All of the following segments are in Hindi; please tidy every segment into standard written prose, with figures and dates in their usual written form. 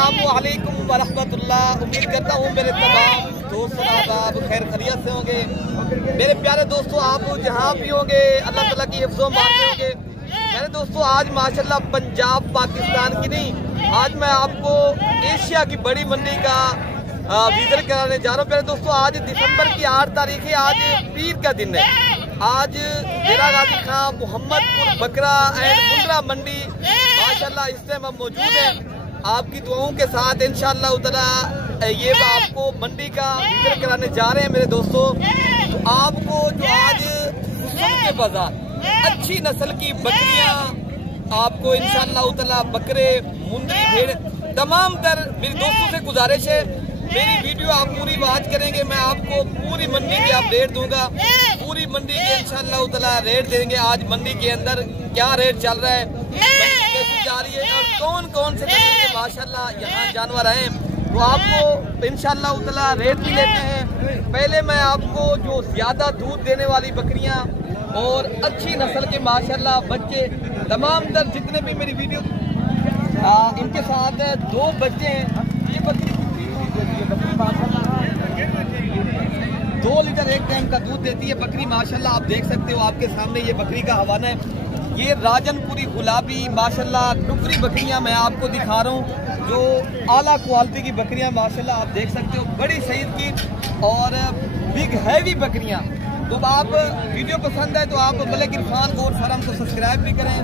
अस्सलामुअलैकुम वरहमतुल्लाह। उम्मीद करता हूँ मेरे तमाम दोस्त आप खैर खैरियत से होंगे। मेरे प्यारे दोस्तों, आप जहाँ भी होंगे अल्लाह ताला की हिफ्ज़ो मानते होंगे। मेरे दोस्तों, आज माशाल्लाह पंजाब पाकिस्तान की नहीं, आज मैं आपको एशिया की बड़ी मंडी का विजिट कराने जा रहा हूँ। मेरे दोस्तों, आज दिसंबर की 8 तारीख है, आज पीर का दिन है। आज डेरा गाजी खां मोहम्मदपुर बकरा एंड मुंद्रा मंडी माशाल्लाह इस टाइम हम मौजूद हैं। आपकी दुआओं के साथ इंशाअल्लाह ताला ये आपको मंडी का विजिट कराने जा रहे हैं। मेरे दोस्तों, तो आपको जो आज हुस्न के बाजार अच्छी नस्ल की बकरियां आपको इंशाअल्लाह ताला बकरे मुंद्री भेड़ तमाम तर मेरे दोस्तों से गुजारिश है मेरी वीडियो आप पूरी वॉच करेंगे। मैं आपको पूरी मंडी की अपडेट दूंगा, पूरी मंडी के इंशाअल्लाह ताला रेट देंगे। आज मंडी के अंदर क्या रेट चल रहा है, मंडी कैसी जा रही है और कौन कौन से माशाल्लाह यहाँ जानवर आए, तो आपको इंशाअल्लाह ताला रेट भी लेते हैं। पहले मैं आपको जो ज्यादा दूध देने वाली बकरियाँ और अच्छी नस्ल के माशाल्लाह बच्चे तमाम तर जितने भी मेरी वीडियो इनके साथ 2 बच्चे हैं। ये बकरी 2 लीटर एक टाइम का दूध देती है बकरी माशाल्लाह। आप देख सकते हो, आपके सामने ये बकरी का हवाना है। ये राजनपुरी गुलाबी माशाल्लाह टुकरी बकरियां मैं आपको दिखा रहा हूँ, जो आला क्वालिटी की बकरियां माशाल्लाह आप देख सकते हो, बड़ी सईद की और बिग हैवी बकरियां। तो आप वीडियो पसंद है तो आप मलिक इरफान गोट फार्म को सब्सक्राइब भी करें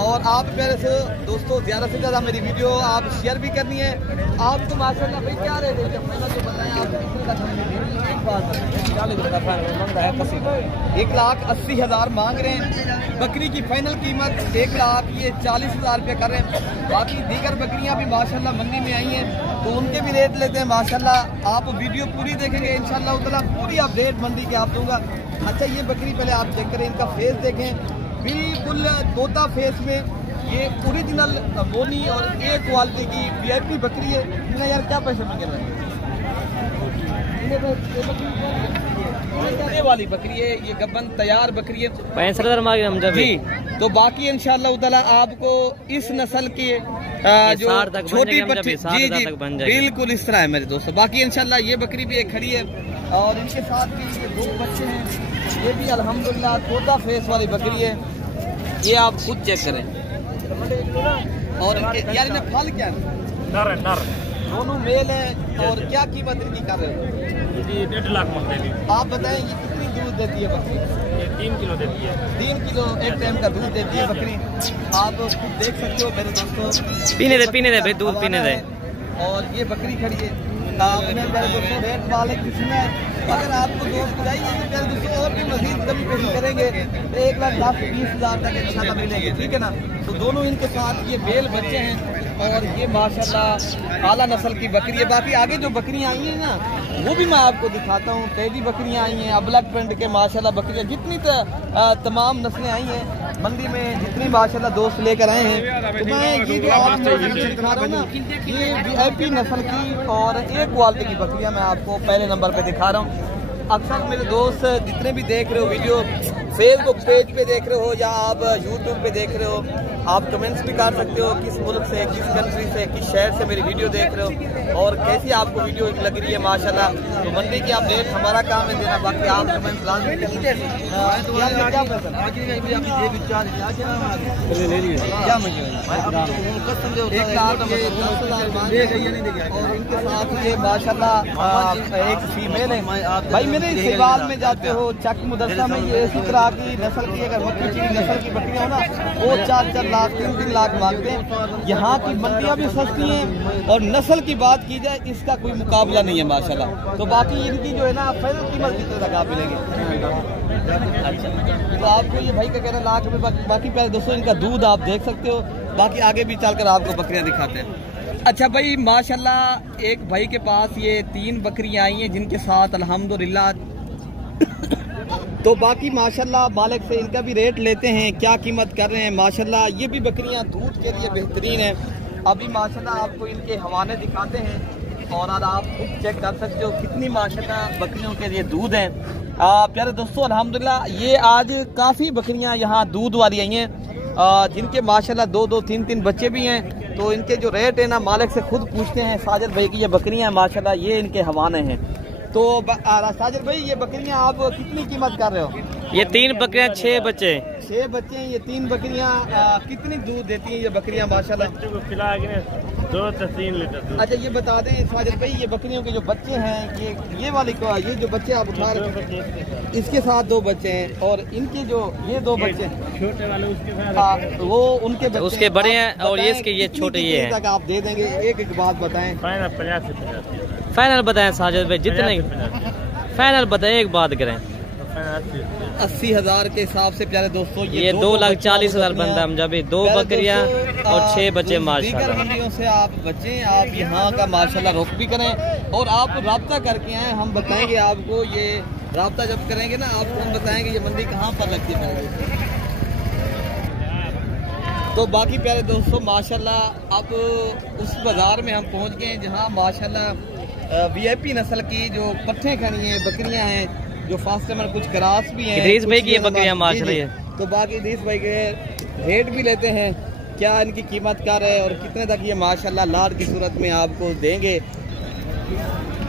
और आप मेरे से दोस्तों ज़्यादा से ज़्यादा मेरी वीडियो आप शेयर भी करनी है। आपको माशाल्लाह भाई क्या रेट है पहले तो बताएं आप। 1,80,000 मांग रहे हैं। बकरी की फाइनल कीमत 1,40,000 रुपये कर रहे हैं। बाकी दीगर बकरियां भी माशाल्लाह मंडी में आई हैं तो उनके भी रेट लेते हैं माशाल्लाह। आप वीडियो पूरी देखेंगे इंशाअल्लाह ताला पूरी अपडेट मंडी के आप दूंगा। अच्छा, ये बकरी पहले आप चेक करें, इनका फेस देखें, बिल्कुल तोता फेस में ये ओरिजिनल बोनी और ए क्वालिटी की VIP बकरी है। इन्हें यार क्या पैसे मिल रहे हैं? ये वाली बकरी है, ये गब्बन तैयार बकरी है। 65,000 मांगे हम जब जी। तो बाकी इंशाअल्लाह ताला आपको इस नस्ल की जो छोटी पट्टी जी बिल्कुल इस तरह है मेरे दोस्तों। बाकी इंशाअल्लाह ये बकरी भी एक खड़ी है और इनके साथ भी ये 2 बच्चे हैं। ये भी अल्हम्दुलिल्लाह तोता फेस वाली बकरी है, ये आप खुद चेक करें। और यार इन्हें फल क्या है? नर दोनों मेल है। और क्या कीमत इनकी कर रहे हैं? 1.5 लाख मांगते हैं। आप बताएं ये कितनी दूध देती है बकरी? ये 3 किलो देती है। 3 किलो एक टाइम का दूध देती है बकरी। आप खुद देख सकते हो मेरे दोस्तों। पीने दे भाई, दूध पीने दे। और ये बकरी खड़ी है। आपने मेरे दोस्तों रेट वाले किस्में अगर आपको दोस्त चाहिए तो मेरे दोस्तों और भी मजीद कभी पेश करेंगे 1,10,20,000 तक इंशाल्लाह मिलेंगे, ठीक है ना। तो दोनों इनके साथ ये बेल बच्चे हैं और ये माशाल्लाह आला नस्ल की बकरी है। बाकी आगे जो बकरियां आई हैं ना वो भी मैं आपको दिखाता हूँ। टेडी बकरियां आई हैं, अबलक प्रिंट के माशाल्लाह बकरियां, जितनी तमाम नस्लें आई हैं मंडी में, जितनी माशाल्लाह दोस्त लेकर आए हैं। तो मैं ये जो आपको दिखा रहा हूँ ना, ये VIP नस्ल की और एक क्वालिटी की बकरियां मैं आपको पहले नंबर पे दिखा रहा हूँ। अक्सर मेरे दोस्त जितने भी देख रहे हो वीडियो फेसबुक पेज पे देख रहे हो या आप यूट्यूब पे देख रहे हो, आप कमेंट्स भी कर सकते हो किस मुल्क से, किस कंट्री से, किस शहर से मेरी वीडियो देख रहे हो और कैसी आपको वीडियो लग रही है माशाल्लाह। तो मंडी की अपडेट हमारा काम है देना, बाकी आप कमेंट लाजमी और इनके साथ ये माशाल्लाह एक फीमेल है भाई। मेरे इस्तेमाल में जाते हो चक मुदस्सा में ये इसी तरह की नस्ल की अगर बकरी नस्ल की बकरियां हो ना वो 4-4 लाख 3-3 लाख मांगते हैं। यहाँ की मंडियाँ भी सस्ती हैं और नस्ल की बात की जाए इसका कोई मुकाबला नहीं है माशाल्लाह। तो बाकी इनकी जो है ना फाइनल कीमत कितने तक आप मिलेंगे? अच्छा, तो आपको ये भाई का कहना लाख रुपये। बाकी पहले दोस्तों इनका दूध आप देख सकते हो, बाकी आगे भी चलकर आपको बकरियाँ दिखाते हैं। अच्छा भाई माशाल्लाह एक भाई के पास ये 3 बकरियां आई हैं जिनके साथ अल्हम्दुलिल्लाह तो बाकी माशाल्लाह मालिक से इनका भी रेट लेते हैं, क्या कीमत कर रहे हैं माशाल्लाह। ये भी बकरियां दूध के लिए बेहतरीन है। अभी माशाल्लाह आपको इनके हवाले दिखाते हैं और आप खुद चेक कर सकते हो कितनी माशाल्लाह बकरियों के लिए दूध है। प्यारे दोस्तों अल्हम्दुलिल्लाह ये आज काफ़ी बकरियां यहाँ दूध वाली आई हैं जिनके माशाल्लाह 2-2, 3-3 बच्चे भी हैं। तो इनके जो रेट है ना मालिक से खुद पूछते हैं। साजिद भाई की ये बकरियां माशाल्लाह ये इनके हवाने हैं। तो साजिद भाई ये बकरियां आप कितनी कीमत कर रहे हो? ये 3 बकरियां 6 बच्चे। 6 बच्चे हैं। ये 3 बकरियां कितनी दूध देती हैं ये बकरियां माशाल्लाह? बच्चों को खिला के 2 से 3 लीटर दूध। अच्छा ये बता दें साजिद भाई ये बकरियों के जो बच्चे हैं ये वाली को ये जो बच्चे आप उठा रहे हैं इसके साथ 2 बच्चे हैं और इनके जो ये 2 बच्चे छोटे वाले उसके साथ वो उनके बच्चे उसके बड़े हैं और ये इसके ये छोटे ये हैं। आप दे देंगे एक एक बात बताएं। फाइनल 50 से 50। फाइनल बताएं साजिद भाई जितने फाइनल बताएं एक बात करें। 80,000 के हिसाब से प्यारे दोस्तों ये 2,40,000 बनता है। जब 2 बकरियां और 6 बच्चे माशाल्लाह। मंडियों से आप बच्चे आप यहाँ का माशाल्लाह रुख भी करें और आप राब्ता करके आए। हम बताएंगे आपको ये राब्ता जब करेंगे ना आपको हम बताएंगे ये मंडी कहाँ पर लगती है। तो बाकी प्यारे दोस्तों माशाल्लाह अब उस बाजार में हम पहुँच गए जहाँ माशाल्लाह VIP नस्ल की जो पट्ठे खड़ी हैं बकरियाँ हैं जो फास्ट में कुछ क्रास भी हैं। इदरीस भाई की ये बकरियां माशाल्लाह। तो बाकी इदरीस भाई के रेट भी लेते हैं क्या इनकी कीमत क्या है और कितने तक ये माशाल्लाह लाड की सूरत में आपको देंगे।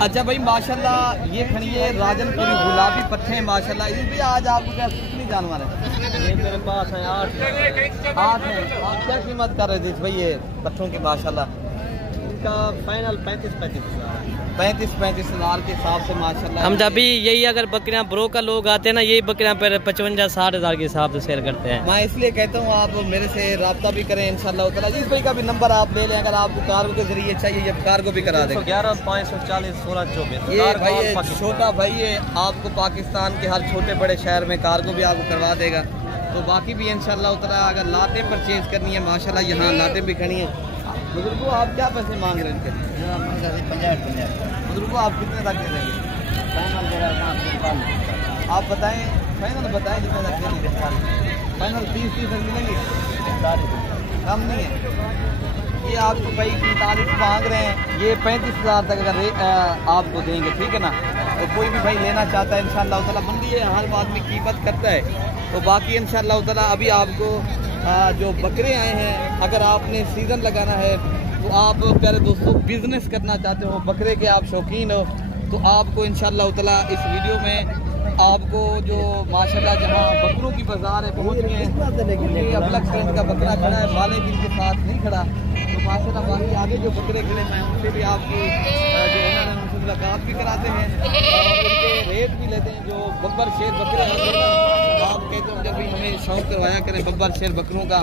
अच्छा भाई माशाल्लाह ये खड़िए राजनपुरी गुलाबी पट्टे हैं माशाल्लाह। इस भी आज आपको क्या कितनी जानवर है? ये मेरे पास है 8 हैं। आप क्या कीमत कर रहे थे भाई ये पट्टों की माशाल्लाह? इनका फाइनल 35,000 के हिसाब से माशाल्लाह। हम जब भी यही अगर बकरियां ब्रोकर लोग आते हैं ना यही बकरियां पर 55-60,000 के हिसाब से सेल करते हैं। मैं इसलिए कहता हूँ आप मेरे से रब्ता भी करें इंशाल्लाह ताला। जिस भाई का भी नंबर आप ले लें अगर आपको कार्गो के जरिए चाहिए ये कार्गो भी करा दें। 11 540 16 24 ये भाई छोटा भाई है आपको पाकिस्तान के हर छोटे बड़े शहर में कार्गो भी आपको करवा देगा। तो बाकी भी इंशाल्लाह ताला अगर लातें परचेज करनी है माशाल्लाह यहाँ लातें भी खड़ी हैं। बुजुर्गों आप क्या पैसे मांग रहे हैं इनके? बुजुर्गों आप कितने तक दे देंगे? आप बताएं फाइनल बताएं जितने तक देंगे। फाइनल 30 तक मिलेंगे कम नहीं है। ये आपको भाई 45 मांग रहे हैं ये 35,000 तक अगर आपको देंगे ठीक है ना। तो कोई भी भाई लेना चाहता है इंशाल्लाह ताला मंडी है हर आदमी कीमत करता है। तो बाकी इंशाल्लाह ताला अभी आपको जो बकरे आए हैं अगर आपने सीज़न लगाना है तो आप प्यारे दोस्तों बिजनेस करना चाहते हो बकरे के आप शौकीन हो तो आपको इंशाल्लाह ताला इस वीडियो में आपको जो माशाल्लाह जहाँ बकरों की बाजार है पहुँच गए हैं। अबलग स्टैंड का बकरा खड़ा है मालिक इनके साथ नहीं खड़ा तो माशाल्लाह बाकी आगे जो बकरे खड़े हैं उनसे भी आपको जो उनसे मुलाकात भी कराते हैं और उनके रेट भी लेते हैं। जो बब्बर शेर बकरे आप कहते हो जब भी हमें शौक करवाया करें बब्बर शेर बकरों का।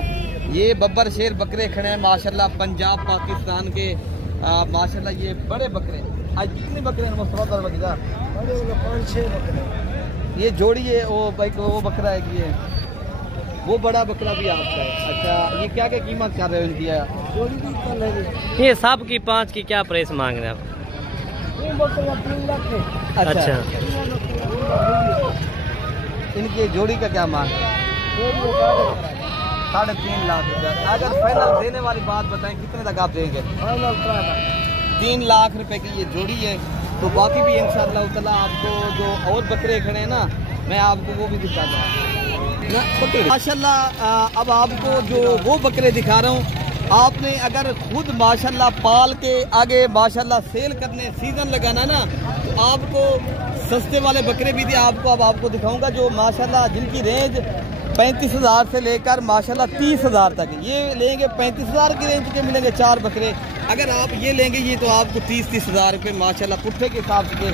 ये बब्बर शेर बकरे खड़े हैं माशाल्लाह पंजाब पाकिस्तान के माशाल्लाह ये बड़े बकरे। आज कितने बकरे हैं मुस्तफा बकरा? 5-6 बकरे। ये जोड़ी है वो बकरा है कि ये वो बड़ा बकरा भी आपका है। अच्छा ये क्या क्या कीमत कर रहे हो इनकी? ये सब की 5 की क्या प्राइस मांग रहे हैं आप? अच्छा इनकी जोड़ी का क्या मांग है? 3.5 लाख रुपया। अगर फाइनल देने वाली बात बताएं कितने तक आप देंगे? 3 लाख रुपए की ये जोड़ी है। तो बाकी भी इंशाल्लाह ताला आपको जो और बकरे खड़े हैं ना मैं आपको वो भी दिखा दूँ माशाल्लाह। अब आपको जो वो बकरे दिखा रहा हूँ आपने अगर खुद माशाल्लाह पाल के आगे माशाल्लाह सेल करने सीजन लगाना ना तो आपको सस्ते वाले बकरे भी दिए अब आपको दिखाऊंगा जो माशाल्लाह जिनकी रेंज 35,000 से लेकर माशाल्लाह 30,000 तक। ये लेंगे 35,000 की रेंज के मिलेंगे 4 बकरे। अगर आप ये लेंगे ये तो आपको 30,000 रुपये माशाल्लाह पुट्ठे के हिसाब से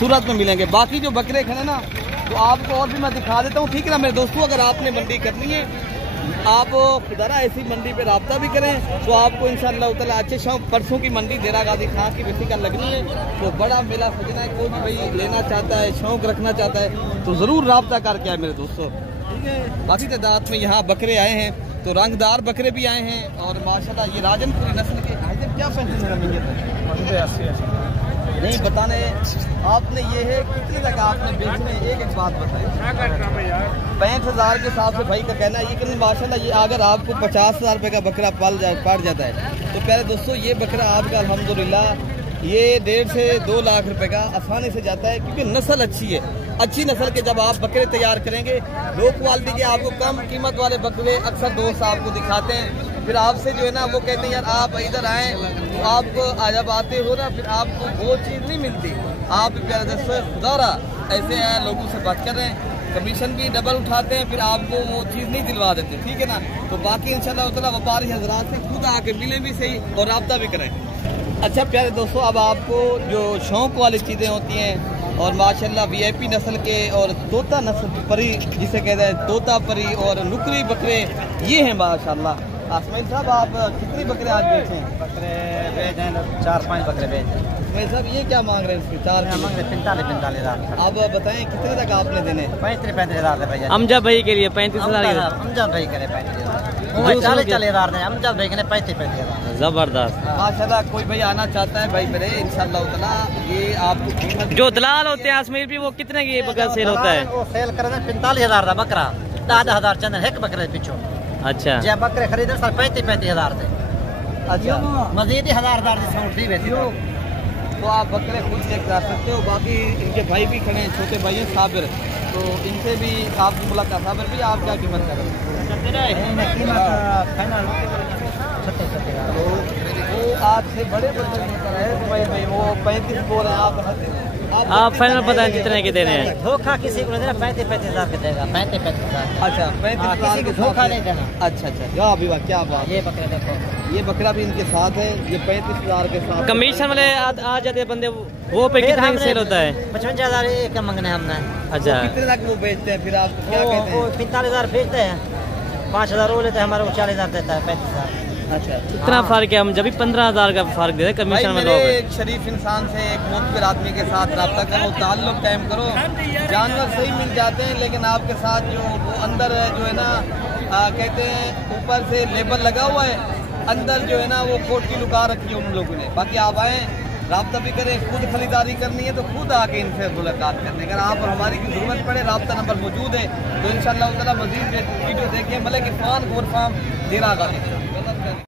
सूरत में मिलेंगे। बाकी जो बकरे खड़े ना तो आपको और भी मैं दिखा देता हूँ ठीक है ना मेरे दोस्तों। अगर आपने मंडी करनी है आप खुदारा ऐसी मंडी पे रब्ता भी करें तो आपको इंशाल्लाह ताला अच्छे शौक परसों की मंडी देरा गाजी खां की बेटी का लगनी है तो बड़ा मेला सजना है। कोई भी भाई लेना चाहता है शौक रखना चाहता है तो ज़रूर रब्ता करके आए मेरे दोस्तों ठीक है। बाकी तादाद में यहाँ बकरे आए हैं तो रंगदार बकरे भी आए हैं और माशाल्लाह ये राजनपुरी नस्ल के क्या फैशन नहीं बताने आपने ये है कितने तक आपने बेचने एक एक बात बताई। 65,000 के हिसाब से भाई का कहना है ये कि माशाल्लाह ये अगर आपको 50,000 रुपये का बकरा पड़ जाता है तो प्यारे दोस्तों ये बकरा आपका अल्हम्दुलिल्लाह ये 1.5 से 2 लाख रुपए का आसानी से जाता है क्योंकि नस्ल अच्छी है। अच्छी नस्ल के जब आप बकरे तैयार करेंगे लो क्वालिटी के आपको कम कीमत वाले बकरे अक्सर दोस्त आपको दिखाते हैं फिर आपसे जो है ना वो कहते हैं यार आप इधर आएँ, तो आप जब आते हो ना फिर आपको वो चीज़ नहीं मिलती। आप प्यारे दोस्तों खुदारा ऐसे लोगों से बात कर रहे हैं, कमीशन भी डबल उठाते हैं, फिर आपको वो चीज़ नहीं दिलवा देते, ठीक है ना। तो बाकी इंशाल्लाह ताला व्यापारी हजरात से खुद आके मिले भी सही और रब्ता भी करें। अच्छा प्यारे दोस्तों, अब आपको जो शौक वाली चीज़ें होती हैं और माशाल्लाह VIP नस्ल के और तोता नस्ल की परी जिसे कहते हैं तोता परी और नुकरी बकरे ये हैं माशाल्लाह। आसमाइन साहब आप कितनी बकरे आज बेचे हैं? बकरे बेच हैं 4-5 बकरे बेच हैं। भाई साहब ये क्या मांग रहे हैं उसके? 4 मांग रहे 45 हज़ार। आप बताएं कितने तक आपने देने? 35 हज़ार भैया। अमजद भाई के लिए 35 हज़ार। अमजद भाई करे 35 हज़ार। 40 हज़ार दें, अमजद भाई के 35 हज़ार। जबरदस्त। माशाल्लाह कोई भाई आना चाहता है भाई मेरे इंशाल्लाह ताला ये आपको कीमत जो दलाल होते हैं आसमीर भी वो कितने की बकरा सेल होता है? वो सेल कर 45 हज़ार का बकरा, 10 हज़ार चंदन एक बकरे पीछो। अच्छा जब बकरे खरीदे सर 35 हज़ार दे। अच्छा मजीद ही हज़ार डिस्काउंट दी वैसे तो आप बकरे खुद चेक कर सकते हो। बाकी इनके भाई भी खड़े हैं, छोटे भाई हैं साबिर, तो इनसे भी आपकी मुलाकात। साबिर भी आप क्या कीमत कर रहे हैं? वो आपसे बड़े बच्चे भाई वो 35 बोल रहे हैं, आप फाइनल बताएं कितने के देने हैं? धोखा किसी को नहीं देना, 35 हज़ार के देगा। 35 हज़ार। अच्छा 35 किसी को धोखा नहीं देना। अच्छा क्या अभी क्या बात? ये बकरे देखो, ये बकरा भी इनके साथ है, ये 35 हज़ार के साथ। कमीशन वाले आ जाते बंदे वो पे कितने की सेल होता है? 55 हज़ार एक मंगने हमने। अच्छा कितने तक वो बेचते हैं फिर आप क्या कहते हैं? 45 हज़ार बेचते हैं, 5 हज़ार वो लेते हैं, हमारे को 40 हज़ार देता है। 35 हज़ार। अच्छा इतना फर्क है? हम जब भी 15 हज़ार का फर्क दे कमीशन में लोग। एक शरीफ इंसान से एक मुतबर आदमी के साथ रब्ता करो, ताल्लुक कायम करो। जानवर सही मिल जाते हैं लेकिन आपके साथ जो वो अंदर जो है ना कहते हैं ऊपर से लेबल लगा हुआ है, अंदर जो है ना वो कोटी लुका रखी है उन लोगों ने। बाकी आप आए रब्ता भी करें, खुद खरीदारी करनी है तो खुद आके इनसे मुलाकात करने। अगर आप और हमारी की ज़रूरत पड़े रब्ता नंबर मौजूद है तो इंशाअल्लाह ताला मज़ीद वीडियो देखिए। मलिक इरफान गोल्ड फार्म देरा।